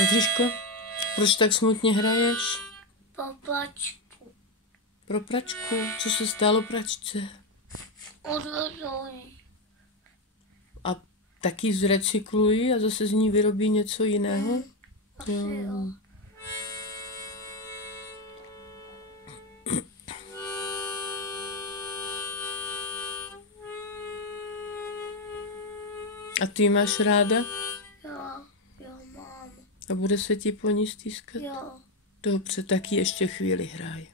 Modříško, proč tak smutně hraješ? Pro pračku. Pro pračku? Co se stalo pračce? Odvezuji. A taky zrecyklují a zase z ní vyrobí něco jiného? Asi jo. A ty máš ráda? Jo, mám. A bude se ti po ní stýskat? Jo. Dobře, taky ještě chvíli hraj.